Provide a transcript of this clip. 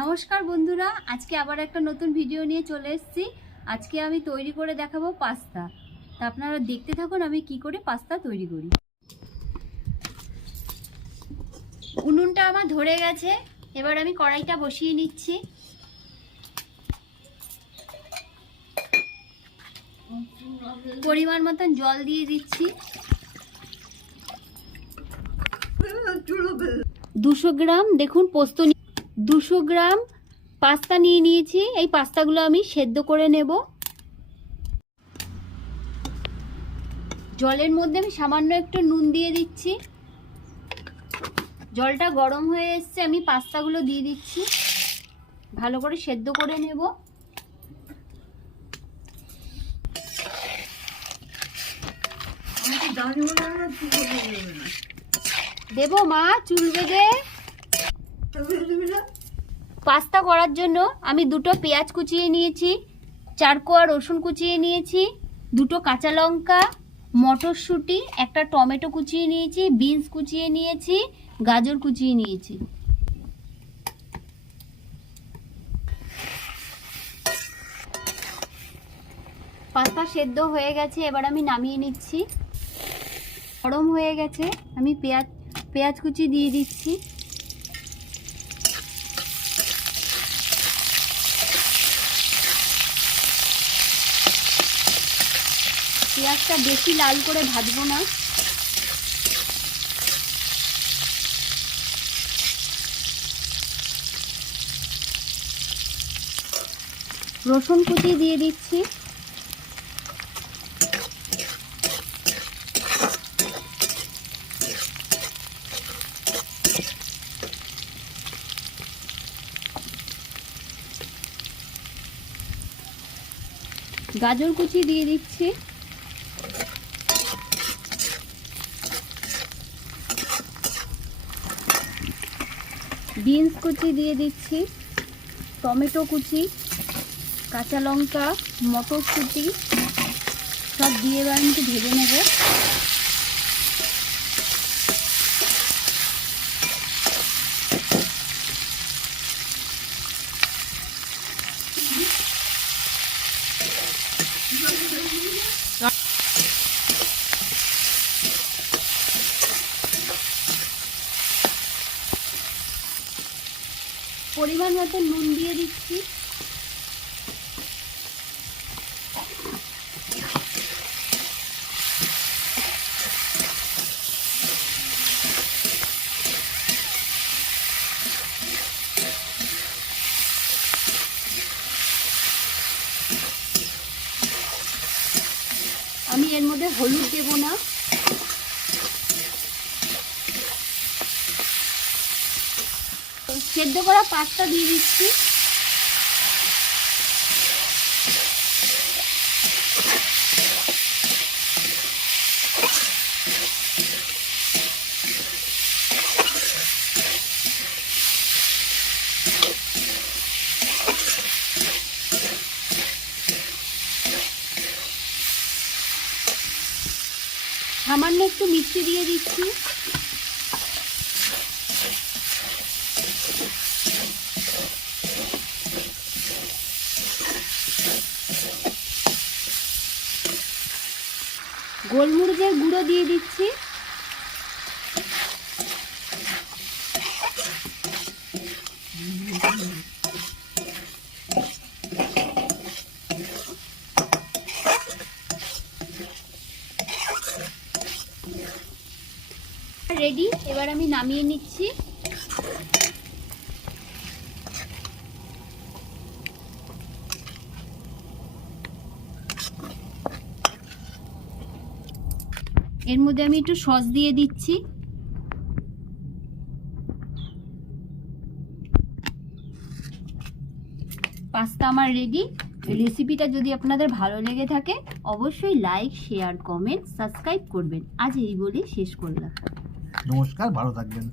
নমস্কার বন্ধুরা, আজকে আবার একটা নতুন ভিডিও নিয়ে চলে এসেছি। আজকে আমি তৈরি করে দেখাবো পাস্তা। তা আপনারা দেখতে থাকুন আমি কি করে পাস্তা তৈরি করি। উনুনটা আমার ধরে গেছে, এবার আমি কড়াইটা বসিয়ে নিচ্ছি। পরিমাণ মতন জল দিয়ে দিচ্ছি। দুশো গ্রাম, দেখুন পোস্ত দুশো গ্রাম পাস্তা নিয়ে নিয়েছি। এই পাস্তাগুলো আমি সেদ্ধ করে নেব। জলের মধ্যে আমি সামান্য একটু নুন দিয়ে দিচ্ছি। জলটা গরম হয়ে এসছে আমি পাস্তাগুলো দিয়ে দিচ্ছি। ভালো করে সেদ্ধ করে নেব। দেবো মা চুল বেঁধে। পাস্তা করার জন্য আমি দুটো পেঁয়াজ কুচিয়ে নিয়েছি, চার কোয়া রসুন কুচিয়ে নিয়েছি, দুটো কাঁচা লঙ্কা, মটরশুঁটি, একটা টমেটো কুচিয়ে নিয়েছি, বিনস কুচিয়ে নিয়েছি, গাজর কুচিয়ে নিয়েছি। পাস্তা সেদ্ধ হয়ে গেছে, এবার আমি নামিয়ে নিচ্ছি। গরম হয়ে গেছে, আমি পেঁয়াজ পেঁয়াজ কুচি দিয়ে দিচ্ছি। পেঁয়াজটা বেশি লাল করে ভাজবো না। রসুন কুচি দিয়ে দিচ্ছি। গাজর কুচি দিয়ে দিচ্ছি। বিনস কুচি দিয়ে দিচ্ছি, টমেটো কুচি, কাঁচা লঙ্কা মটরশুঁটি সব দিয়ে এবার আমি ভেজে নেব। পরিমাণ মতো নুন দিয়ে দিচ্ছি। আমি এর মধ্যে হলুদ দেবো না। সেদ্ধ করা পাস্তা দিয়ে দিচ্ছি। সামান্য একটু মিষ্টি দিয়ে দিচ্ছি। গোলমরিচের গুঁড়ো দিয়ে দিচ্ছি। রেডি এবার আমি নামিয়ে নিচ্ছি। এর মধ্যে আমি একটু সস দিয়ে দিচ্ছি। পাস্তা আমার রেডি রেসিপিটা যদি আপনাদের ভালো লেগে থাকে, অবশ্যই লাইক শেয়ার কমেন্ট সাবস্ক্রাইব করবেন। আজ এই বলে শেষ করলাম। নমস্কার, ভালো থাকবেন।